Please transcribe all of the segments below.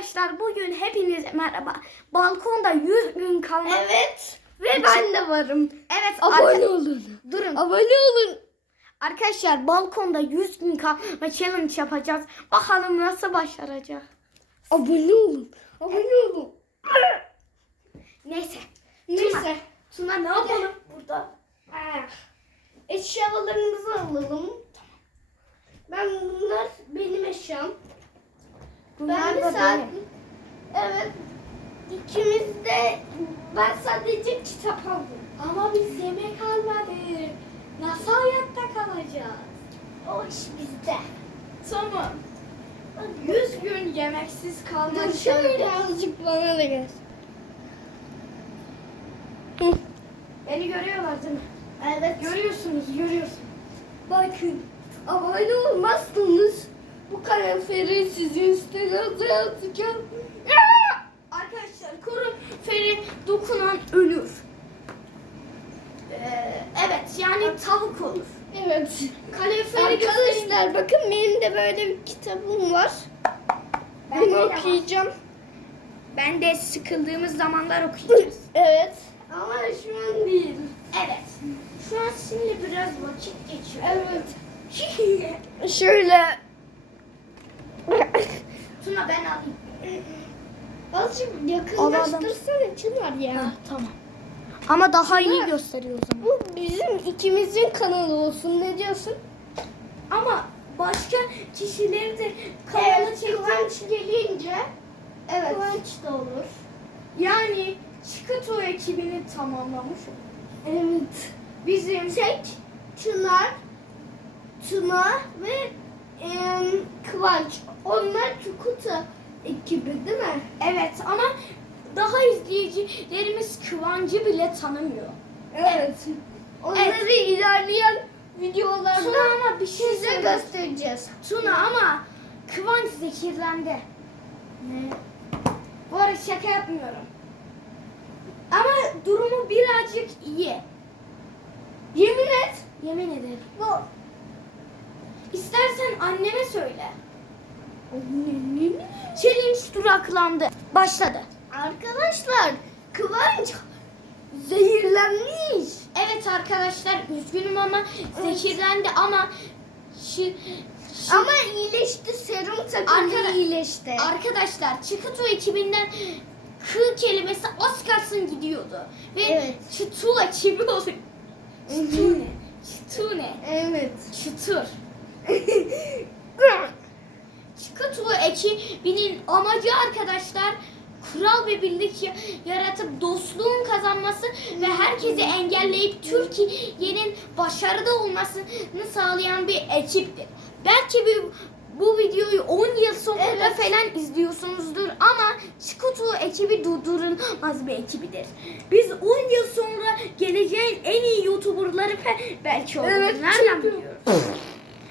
Arkadaşlar bugün hepinize merhaba. Balkonda 100 gün kalmak. Evet. Ve Ben de varım. Evet. Abone olun. Durun. Abone olun. Arkadaşlar balkonda 100 gün kalma challenge yapacağız. Bakalım nasıl başaracak. Abone olun. Abone olun. Neyse. Neyse. Tuna ne yapalım burada? Eşyalarımızı alalım. Ben bunlar benim eşyam. Bunlar ben da saat... benim. Evet. İkimiz de ben sadece kitap aldım. Ama biz yemek almadık. Nasıl hayatta kalacağız? O iş bizde. Tamam. 100 gün yemeksiz kalmak Dur şöyle azıcık bana da göster. Beni görüyorlar değil mi? Evet. Görüyorsunuz, görüyorsunuz. Bakın. Abone olmazsanız bu kaloriferi sizin üstüne atacağım. Arkadaşlar korun feri dokunan ölür. Ee, evet yani tavuk olur. Evet. Kaloriferi Arkadaşlar bakın benim de böyle bir kitabım var. De Bunu var. okuyacağım. Ben de sıkıldığımız zamanlar okuyacağız. Evet. Ama şu an değil. evet. Şu an şimdi biraz vakit geçiyor. Evet. Şöyle. Tuna ben alayım. Azıcık yakınlaştırsana Çınar ya. tamam. Ama daha iyi Ha. gösteriyor o zaman. Bu bizim ikimizin kanalı olsun. Ne diyorsun? Ama başka kişileri de kanala Evet. Kıvanç gelince Evet. Kıvanç da olur. Yani Çıkıto ekibini tamamlamış. Evet. Bizim Tek Çınar, Tuna ve em, Kıvanç. Onlar Çukuta ekibi değil mi? Evet ama daha izleyicilerimiz Kıvancı bile tanımıyor. Evet. Onları ilerleyen videolarda Tuna ama bir şey size göstereceğiz. Tuna ama Kıvanç zehirlendi. Ne? Bu arada şaka yapmıyorum. Ama durumu birazcık iyi. Yemin et. Yemin ederim. Bu. İstersen anneme söyle. Challenge duraklandı. Başladı. Arkadaşlar Kıvanç zehirlenmiş. Evet arkadaşlar üzgünüm ama zehirlendi ama şi, şi- Ama iyileşti. Serum takınca Arkada- iyileşti. arkadaşlar Çıkıto ekibinden kı kelimesi az kalsın gidiyordu. Ve Evet. çıtul ekibi oluyor. Çıtul ne? Çıtul ne? evet. Çıtır. Çıkıto ekibinin amacı arkadaşlar kural ve birlik ya- yaratıp dostluğun kazanması ve herkesi engelleyip Türkiye'nin başarıda olmasını sağlayan bir ekiptir. Belki bir, bu videoyu 10 yıl sonra Evet. falan izliyorsunuzdur ama Çıkıto ekibi durdurulmaz bir ekibidir. Biz 10 yıl sonra geleceğin en iyi YouTuber'ları belki oluruz. Evet, Nereden biliyoruz?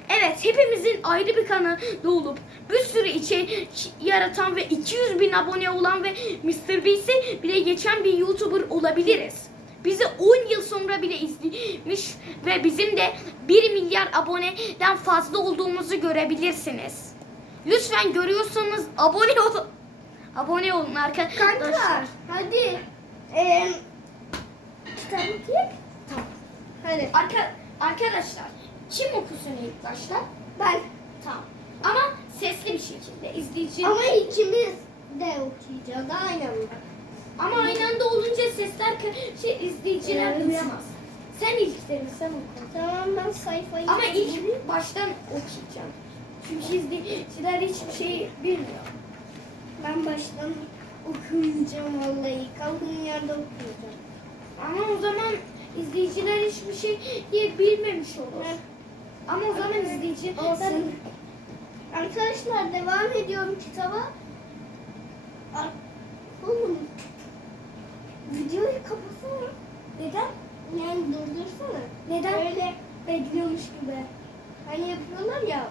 Evet hepimizin ayrı bir kanalı olup bir sürü içerik yaratan ve 200 bin abone olan ve MrBeast'i bile geçen bir YouTuber olabiliriz. Bizi 10 yıl sonra bile izlemiş ve bizim de 1 milyar aboneden fazla olduğumuzu görebilirsiniz. Lütfen görüyorsanız abone olun. Abone olun arkadaşlar. Kanka hadi. Ee, kitabı. Tamam. Hadi. Arka, arkadaşlar kim okusun ilk başta? Ben. Tamam. Ama sesli bir şekilde izleyici. Ama ikimiz de okuyacağız aynı anda. Ama aynı anda olunca sesler şey izleyiciler Evet. duyamaz. Sen ilk dene sen oku. Tamam ben sayfayı Ama ilk baştan okuyacağım. Çünkü izleyiciler hiçbir şey bilmiyor. Ben baştan okuyacağım vallahi. Kaldığım yerde okuyacağım. Ama o zaman izleyiciler hiçbir şey bilmemiş olur. Evet. Ama o zaman izleyiciler Olsun. Arkadaşlar devam ediyorum kitaba. Oğlum. Videoyu kapatsana. Neden? Yani durdursana. Neden? Böyle bekliyormuş gibi. Hani yapıyorlar ya.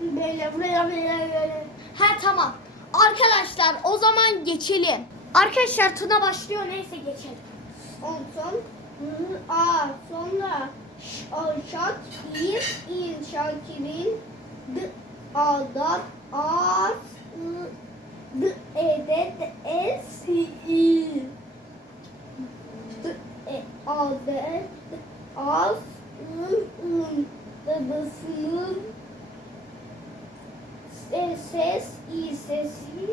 Böyle buraya böyle böyle. Ha tamam. Arkadaşlar o zaman geçelim. Arkadaşlar Tuna başlıyor neyse geçelim. On son. Hı, A sonra ş, a, şak in in şakirin d a'dan as ı, D D E S I. D E A D Az ın ın. Babasının se- ses i sesi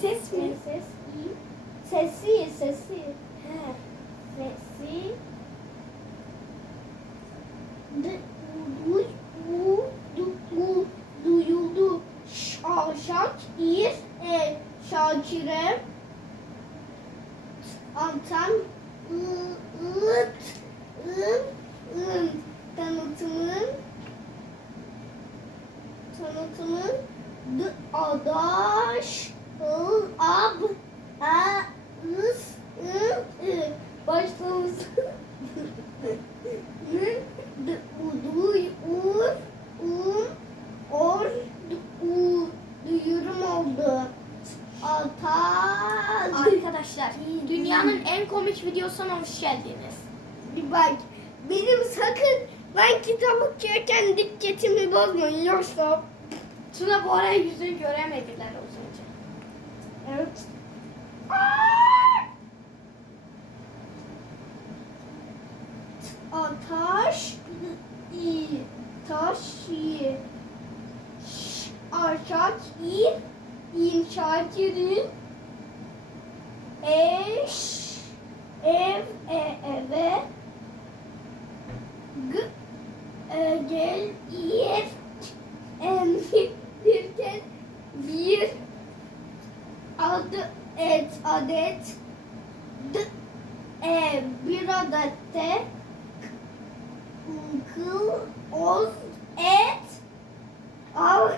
Ses mi? ses i. Sesi sesi He. sesi duyuldu. Şaşak ir e şakire antan ıt ın ın tanıtımın tanıtımın adaş ab a ıs ı ı Nın d uduy ur un or u duyurum oldu ata Arkadaşlar dünyanın en komik videosuna hoş geldiniz. Bir bak. Benim sakın ben kitap okurken dikkatimi bozmayın yoksa. Tuna bu ara yüzünü göremediler az önce. Evet. Ataş taş i Ş- aşak i inşaatçının eş ev e eve. G e, gel yer emrirken bir adı et adet. D e bir adette kıl et al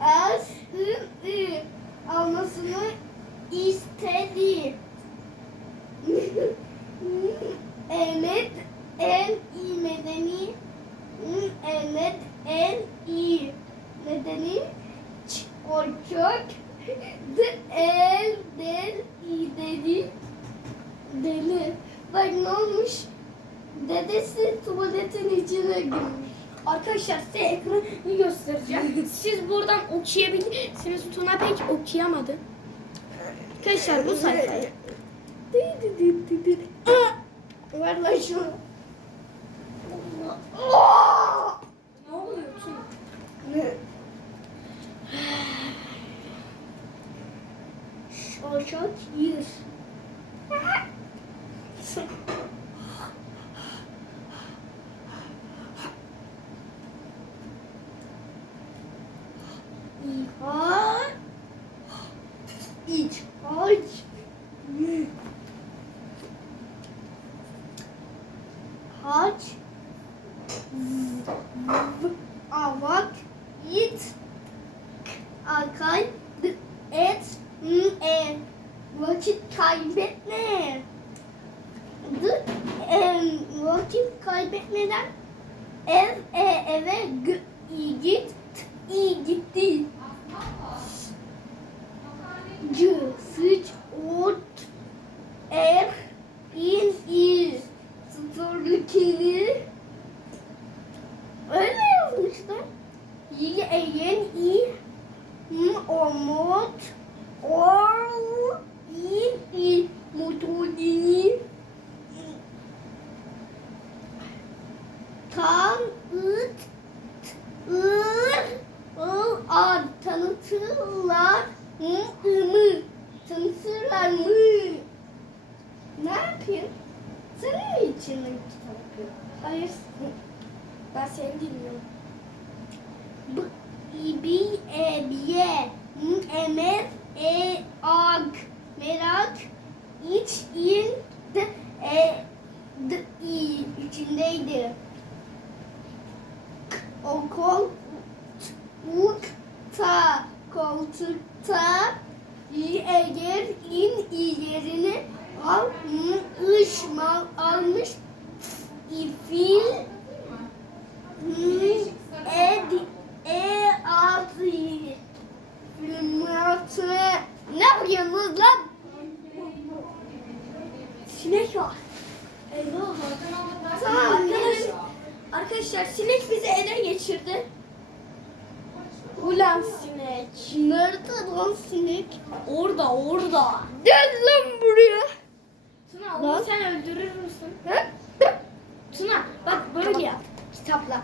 as ı ı almasını istedi. Evet en iyi medeni evet en iyi medeni ç- o çok d el del i dedi deli bak ne olmuş dedesi tuvaletin içine girmiş Arkadaşlar size ekranı göstereceğim. Siz buradan okuyabilirsiniz. Tuna pek okuyamadı. Arkadaşlar bu sayfayı. ver lan şunu Ne oluyor Tuna? Ne? Şaşak yer. İha iç haç haç avak it akay d- et n e vakit kaybetme d em, vakit kaybetmeden ev e eve g i git t i gitti c sıç ot er in i sıfırlı keli öyle yazmışlar. Y e yen i m o mot or i i mutudini tam ıt t- ır ıl ad tanıtırlar mı ımı tanıtırlar mı ne yapayım? Sen mi içinden kitap okuyorsun? Hayır. Ben seni dinliyorum. B, i, bi, e, biye, m, emer, e, ag, merak, iç, in, d, e, d, i, içindeydi. T, uk, ta, koltukta, eğer, in, i yerini al, ış, mal almış, ifil, ed, e, altı, filmatı, ne yapıyorsunuz lan? Sinek var. Eyvah. Tamam arkadaşlar. Arkadaşlar sinek bizi ele geçirdi. Ulan sinek. Nerede lan sinek? Orada orada. Gel lan buraya. Tuna onu sen öldürür müsün? Ha? Tuna bak böyle yap. Kitapla.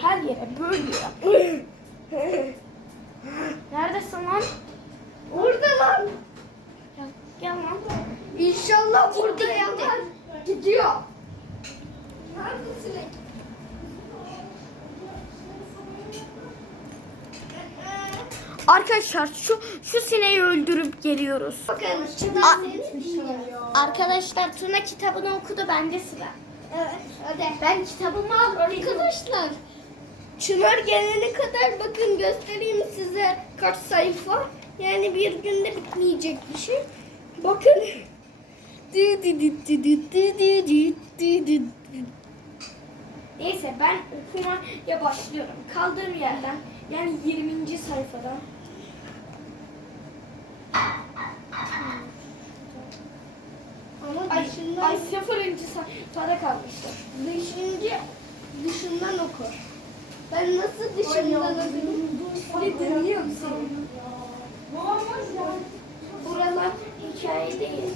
Her yere böyle yap. Neredesin lan? Orada lan. Gel, gel lan. İnşallah Gitti, burada yanar. Gidiyor. Nerede sinek? Arkadaşlar şu şu sineği öldürüp geliyoruz. Seni dinliyor. Arkadaşlar Tuna kitabını okudu bende sıra. Evet hadi. Ben kitabımı alıp Arkadaşlar Çınar gelene kadar bakın göstereyim size kaç sayfa. Yani bir günde bitmeyecek bir şey. Bakın. Neyse ben okumaya başlıyorum. Kaldığım yerden yani 20. sayfadan. Ama ay, dışından... ay sıfırıncı sayfada kalmıştı. Dışıncı dışından okur. Ben nasıl dışından okuyayım? Ne dinliyorum seni. Buralar hikaye değil.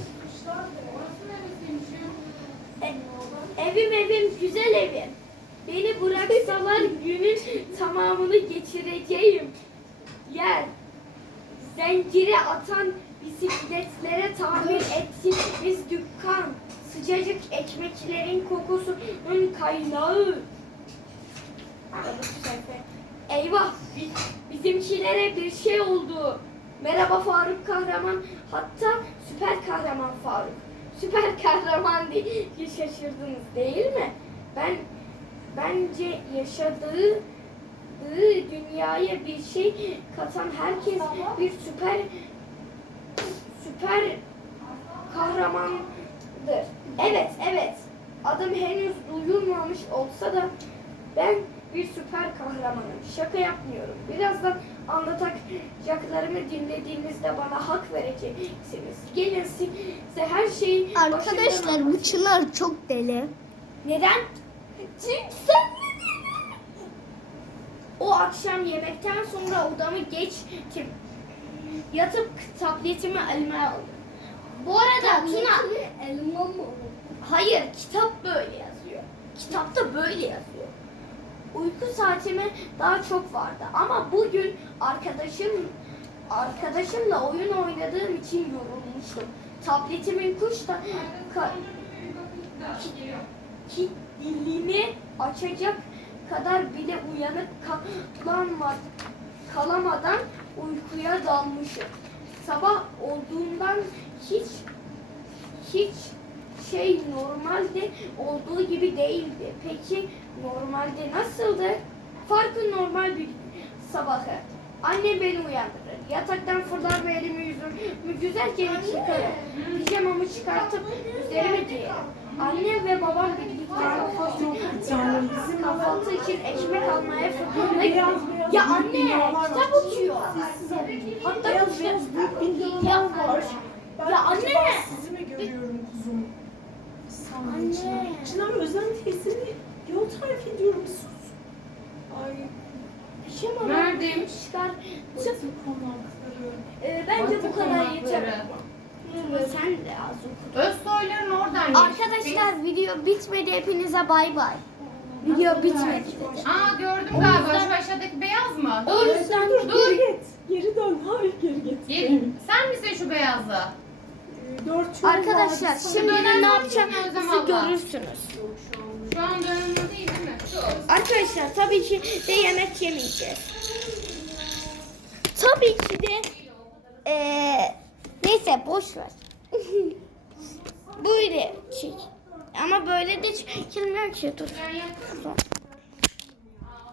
E- evim evim güzel evim. Beni bıraksalar günün tamamını geçireceğim. Yer. Zincire atan bisikletlere tamir ettiğimiz dükkan. Sıcacık ekmeklerin kokusunun kaynağı. Eyvah! bi- Bizimkilere bir şey oldu. Merhaba Faruk kahraman. Hatta süper kahraman Faruk. Süper kahraman diye şaşırdınız değil mi? Ben bence yaşadığı dığı dünyaya bir şey katan herkes bir süper süper kahramandır. Evet, evet. Adım henüz duyulmamış olsa da ben bir süper kahramanım. Şaka yapmıyorum. Birazdan anlatacaklarımı dinlediğinizde bana hak vereceksiniz. Gelin size her şeyi Arkadaşlar bu Çınar çok deli. neden? Çünkü sen O akşam yemekten sonra odamı geçtim. Yatıp tabletimi elime aldım. Bu arada Tuna, Elma mı? hayır kitap böyle yazıyor. Kitapta böyle yazıyor. Uyku saatime daha çok vardı ama bugün arkadaşım arkadaşımla oyun oynadığım için yorulmuştum. Tabletimin kuş da ka- ki dilini açacak kadar bile uyanık kalama, kalamadan uykuya dalmışım. Sabah olduğundan hiç hiç şey normalde olduğu gibi değildi. Peki normalde nasıldı? Farkı normal bir sabahı. Annem beni uyandırır. Yataktan fırlar ve elimi yüzümü güzelce yıkarım. Pijamamı çıkartıp üzerime giyerim. Annem ve babam birlikte kahvaltı için ekmek almaya fırlara gidiyor. Ya anne kitap okuyor. Hatta Beyaz büyük var. Ben Ya anne! sizi mi görüyorum kuzum? Anne! Çınar. Özlem teyzeni yol tarif ediyorum bir sus. Ay. Pijamamı Neredeyim? çıkar. Batı konakları. Ee, bence bu kadar yeter. Sen de az oku. Özsoyların oradan geçtik. Arkadaşlar video bitmedi. Hepinize bay bay. Video bitmedi. Aa gördüm galiba şu aşağıdaki beyaz mı? O yüzden dur, dur. Geri git. Geri dön. Hayır geri git. Gel- Sen misin şu beyazı? Ee, Dört yol Arkadaşlar var. şimdi ne yok yapacağım Özlem siz abla? görürsünüz. Şu an. Şu an dönümlü değil değil mi? Şu. Arkadaşlar tabii ki de yemek yemeyeceğiz. Tabii ki de eee neyse boş ver. böyle çek. Ama böyle de çekilmiyor ki dur.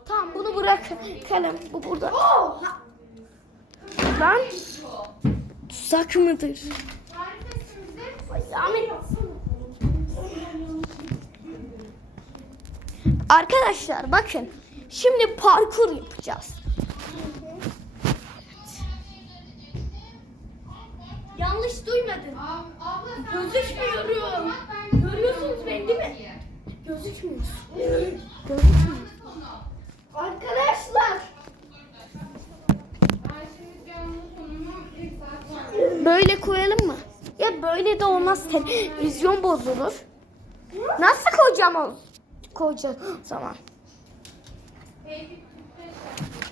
Tamam bunu bırakalım. Bu burada. Lan tuzak mıdır? Ahmet. Arkadaşlar bakın. Şimdi parkur yapacağız. Yanlış duymadın. Gözükmüyorum. Görüyorsunuz beni değil mi? Gözükmüyorsun. Gözükmüyor. Arkadaşlar. Böyle koyalım mı? Ya böyle de olmaz. Televizyon bozulur. Nasıl koyacağım o? Koyacağız zaman.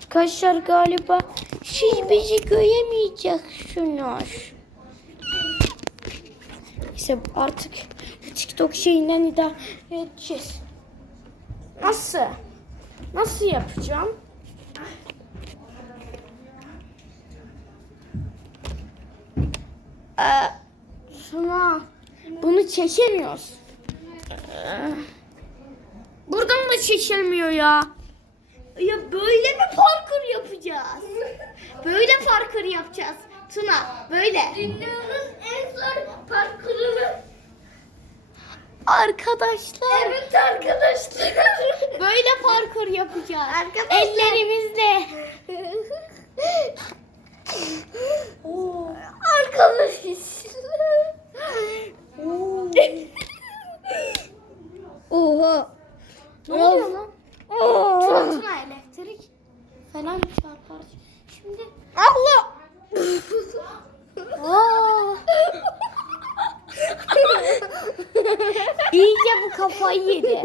Arkadaşlar galiba siz bizi göremeyeceksiniz. İşte artık TikTok şeyinden idare edeceğiz. Nasıl? Nasıl yapacağım? Ee, Suna, bunu çekemiyoruz. Buradan da çekilmiyor ya. Ya böyle mi parkur yapacağız? Böyle parkur yapacağız. Tuna, böyle. Dünyanın en zor parkurunu. Arkadaşlar. Evet arkadaşlar. Böyle parkur yapacağız. Arkadaşlar. Ellerimizle. Oha. Ne oluyor lan? Tuna tuna elektrik falan çarpar. Şimdi Allah. Aa! İyice bu kafayı yedi.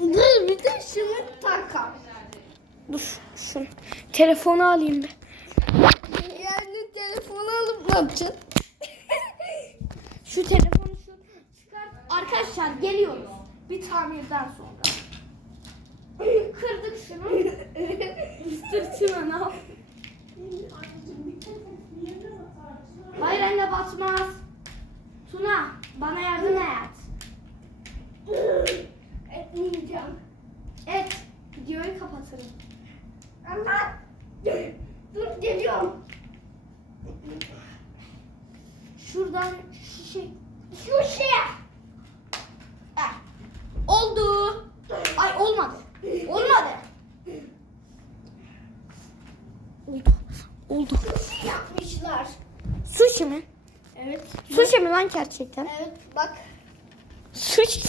Dur bir de şunu takalım. Dur şunu. Telefonu alayım bir. Yani telefonu alıp ne yapacaksın? Şu telefonu şu çıkart. Arkadaşlar geliyoruz. Bir tamirden sonra. Kırdık şunu. Sırtına ne yap? Hayır anne batmaz. Tuna bana yardım et. Etmeyeceğim. Et. Videoyu kapatırım. Allah. Dur geliyorum. Şuradan şu şey. Şu şey. Oldu. Ay olmadı. Olmadı. Oldu. Oldu. Şey yapmışlar. Sushi mi? Evet. Sushi mi lan gerçekten? Evet bak. Sushi.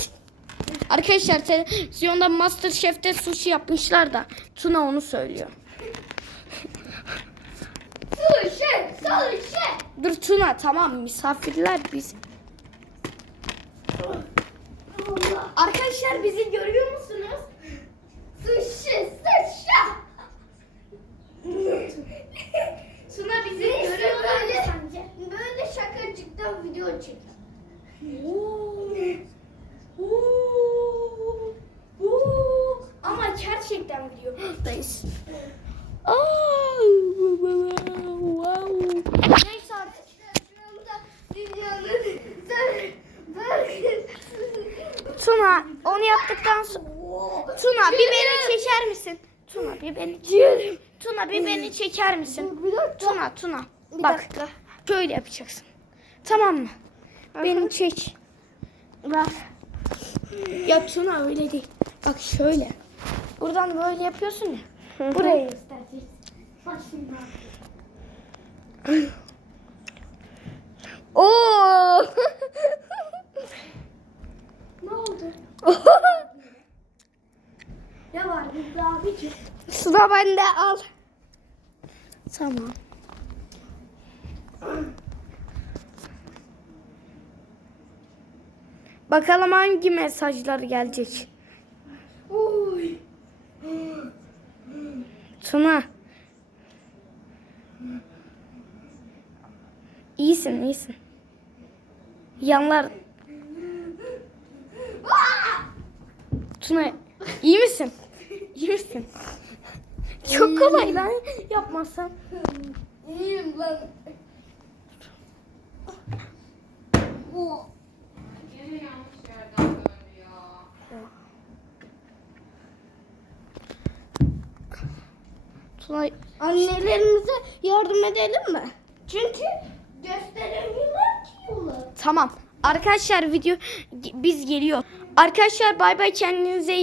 Arkadaşlar televizyonda Masterchef'te sushi yapmışlar da Tuna onu söylüyor. Dur Tuna tamam misafirler biz. Arkadaşlar bizi görüyor musunuz? Sushi, sushi. Tuna bizi mı böyle, sence? böyle şakacıktan video çek. Oo. Oo. Oo. Ama gerçekten videodayız. Aa, wow. Neyse artık. Dünyanın Tuna onu yaptıktan sonra Tuna bir beni çeker misin? Tuna bir beni Tuna bir beni çeker misin? Tuna Tuna Bir bak dakika. şöyle yapacaksın. Tamam mı? Beni çek. Bak. Ya Tuna öyle değil. Bak şöyle. Buradan böyle yapıyorsun ya. Bak şimdi. Oo. Ne oldu? Ne var burada abicim? Sıra bende al. Tamam. Bakalım hangi mesajlar gelecek. Oy. Tuna. İyisin, iyisin. Yanlar. Tuna, iyi misin? İyi misin? Çok kolay lan yapmazsan. İyiyim lan. Oo. Yine yanlış yerden döndü ya. Tuna, Annelerimize yardım edelim mi? Çünkü gösteremiyorlar ki yolu. tamam. Arkadaşlar video biz geliyor. Arkadaşlar bay bay kendinize iyi